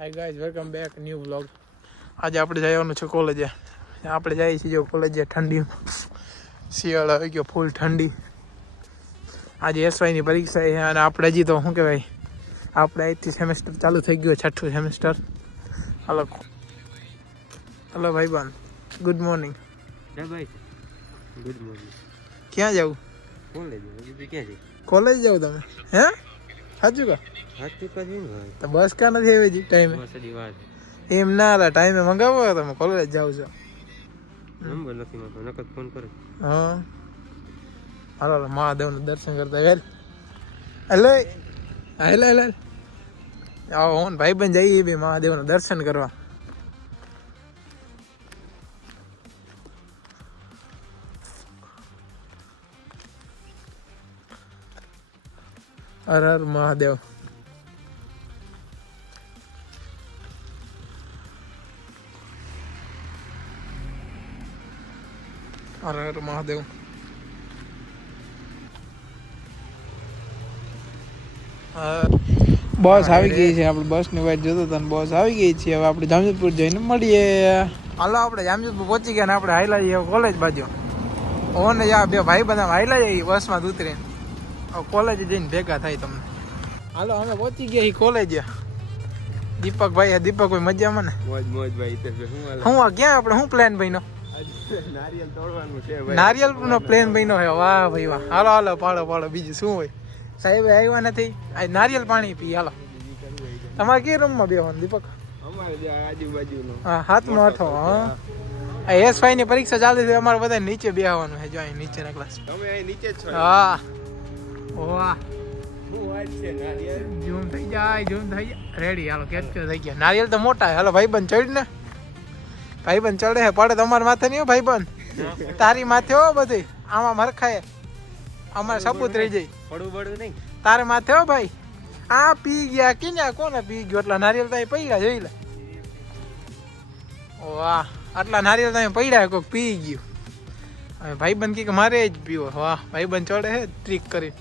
હાય guys, welcome back new vlog. આજે આપણે જવાનું છે કોલેજે. આપણે જઈએ છીએ જો કોલેજે ઠંડીમાં. શિયાળો આવી ગયો, ફૂલ ઠંડી. આજે એસવાયની પરીક્ષા છે અને આપણે હજી તો શું કહેવાય, આપણે અહીંથી સેમેસ્ટર ચાલુ થઈ ગયું, છઠ્ઠું સેમેસ્ટર. હલો હલો ભાઈબંધ, ગુડ મોર્નિંગ. ભાઈ ગુડ મોર્નિંગ. ક્યાં જવું? કોલેજ. ક્યાં છે? કોલેજ જાવ તમે? હે સાચું કા? તો બસ કા નથી આવી હજી ટાઈમે? એમ ના ટાઈમે મંગાવો તમે કોલેજ જાવ છો. નંબર નથી મારો, નકર ફોન કરે. હા હાલો મહાદેવનું દર્શન કરતા વેલ. હેલો હેલો હેલો આવો હું ભાઈબંધ જઈએ બી મહાદેવનું દર્શન કરવા. હર હર મહાદેવ. હર હર મહાદેવ. બસ આવી ગઈ છે, આપણે બસ ની વાટ જોતો હતા, બસ આવી ગઈ છે. હવે આપણે જામજોધપુર જઈને મળીએ. હાલો આપણે જામજોધપુર પહોંચી ગયા ને આપણે હાઈલા જઈએ કોલેજ બાજુ. ઓને યા બે ભાઈ બધા હાઈલા જઈએ બસમાં ઉતરીને. કોલેજ જઈને ભેગા થાય તમને. હાલો અમે પહોંચી ગયા કોલેજે. દીપકભાઈ મજામાં ને? મોજ મોજ ભાઈ. હું ક્યાં આપણે શું પ્લાન ભાઈનો? નારિયેલ તોડવાનું છે ભાઈ. નારિયેલ નો પ્લેન ભાઈનો હે. વાહ ભાઈ વાહ. હાલો હાલો પાડો બીજું શું હોય? સાહેબ આવ્યા નથી, આ નારિયેલ પાણી પી. હાલો તમારે કઈ રૂમમાં બેવાનું દીપક? અમારે આજુબાજુનો. હા હાથમાં હતો. હા એસ5 ની પરીક્ષા ચાલતી હતી, અમારે બધા નીચે બેહવાનું છે. જો અહીં નીચેના ક્લાસ. તમે અહીં નીચે જ છો? હા વાહ હું વાત છે નારિયેલ. ઝૂમ થઈ જાય રેડી. હાલો કેપ્ચર થઈ ગયા. નારિયેલ તો મોટા. હાલો ભાઈબંધ ચડ ને. ભાઈબંધ ચડે હે પડે તમારા માથે નહીં હો ભાઈબંધ, તારી માથે હો. બધી આમાં મરખાય, અમારે સબૂત રહી જાય. પડું નહીં તારે માથે હો ભાઈ. આ પી ગયા કિન્યા કોને પી ગયો? એટલા નારિયેલ તમે પડ્યા જોઈ લે. વાહ આટલા નારિયેલ તમે પડ્યા કોઈક પી ગયું. હવે ભાઈબંધ કે મારે જ પીવો. વાહ ભાઈબંધ ચડે હે ટ્રીક કરી.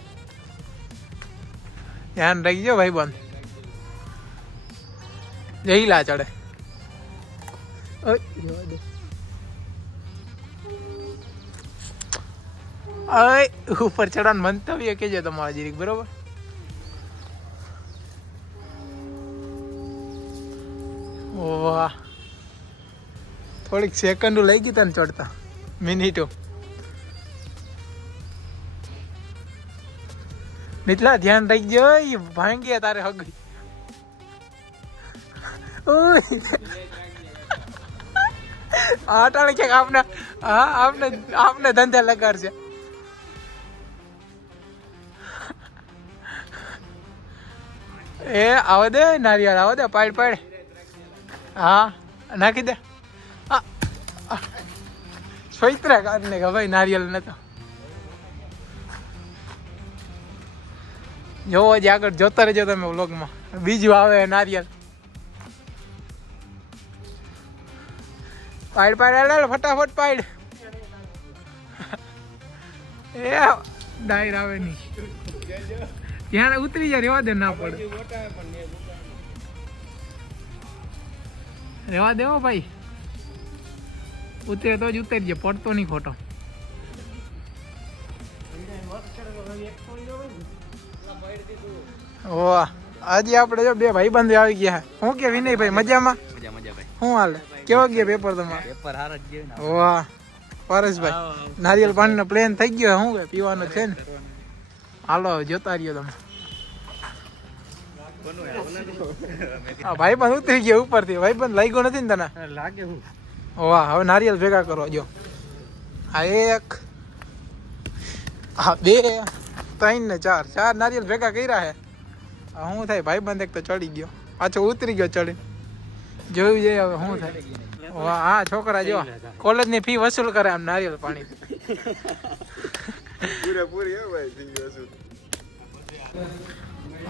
ધ્યાન રાખજો ભાઈબંધ. જઈલા ચડે. ઉપર ચડવાનું મંતવ્ય કેજો તમારા જીરીક, બરોબર? વાહ થોડીક સેકન્ડો લઈ ગઈ તને ચડતા, મિનિટો. નીચલા ધ્યાન રાખજો, ભાંગ્યા તારે હગી. આટાણે ક્યાંક આપને આપને ધંધા લગાડશે. એ આવો દે નારિયેળ, આવો દે પાડ. હા નાખી દે. સ્વૈત્રા કાઢને કે ભાઈ નારિયેળ નતો. જોવો જ આગળ જોતા રહેજો તમે વ્લોગમાં. બીજું આવે નારિયેળ. પાડ ફટાફટ પાડ. એ ડાયર આવે નહીં ત્યાં ઉતરી જાય. રેવા દે, ના પડે. રેવા દેવો ભાઈ, ઉતરે તો જ ઉતરજે, પડતો નહીં ખોટો. વાહ આજે આપણે જો બે ભાઈબંધ આવી ગયા. શું કે વિનયભાઈ મજામાં? મજા ભાઈ. શું હાલે? કેવો ગયા પેપર તમારે? પેપર હાર જ ગયો ને. વાહ પરેશભાઈ, નારિયેલ પાણીનો પ્લેન થઈ ગયો. શું કે પીવાનો છે ને? હાલો જોતા રહ્યો તમે. ભાઈબંધ ઉતરી ગયો ઉપરથી. ભાઈબંધ લાગ્યો નથી ને તને? લાગે હું. વાહ હવે નારિયેલ ભેગા કરો. જો આ 1 હા 2 3 ને 4 નારિયેલ ભેગા કર્યા હે. શું થાય? ભાઈબંધ એક તો ચડી ગયો, પાછો ઉતરી ગયો ચડી. જોયું જાય હવે શું થાય. વાહ હા છોકરા જો કોલેજ ની ફી વસૂલ કરે આમ નારિયેલ પાણી.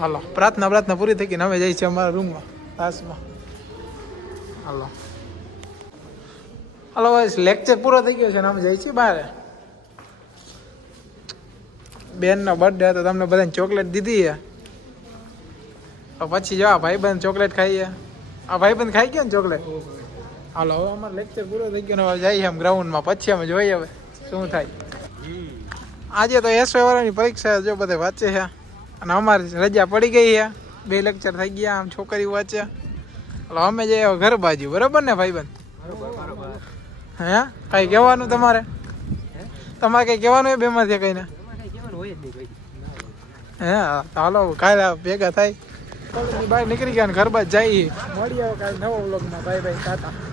હાલો પ્રાર્થના પૂરી થઈ ગઈ ને અમે જઈએ છીએ અમારા રૂમમાં, ક્લાસમાં. હાલો બસ લેક્ચર પૂરો થઈ ગયો છે ને અમે જઈએ છીએ બહાર. બેનનો બર્થડે હતો, તમને બધાને ચોકલેટ દીધી છે. પછી જો ભાઈબંધ ચોકલેટ ખાઈએ. આ ભાઈબંધ ખાઈ ગયા ને ચોકલેટ હાલો હવે અમારો લેક્ચર પૂરો થઈ ગયો ને હવે જઈએ આમ ગ્રાઉન્ડમાં પછી અમે જોઈએ હવે શું થાય આજે તો એસવાય વાળાની પરીક્ષા જો બધે વાંચે છે અને અમારી રજા પડી ગઈ છે 2 લેક્ચર થઈ ગયા આમ છોકરીઓ વાંચ્યા એટલે અમે જઈએ હવે ઘર બાજુ બરાબર ને ભાઈબંધ હે કઈ કહેવાનું તમારે કઈ કહેવાનું એ બેમાંથી કઈને હે હાલો કાલે ભેગા થાય કોલેજની બહાર નીકળી ગયા ને ઘર બાદ જઈએ મળીએ કાલે નવો વ્લોગમાં બાય બાય ટાટા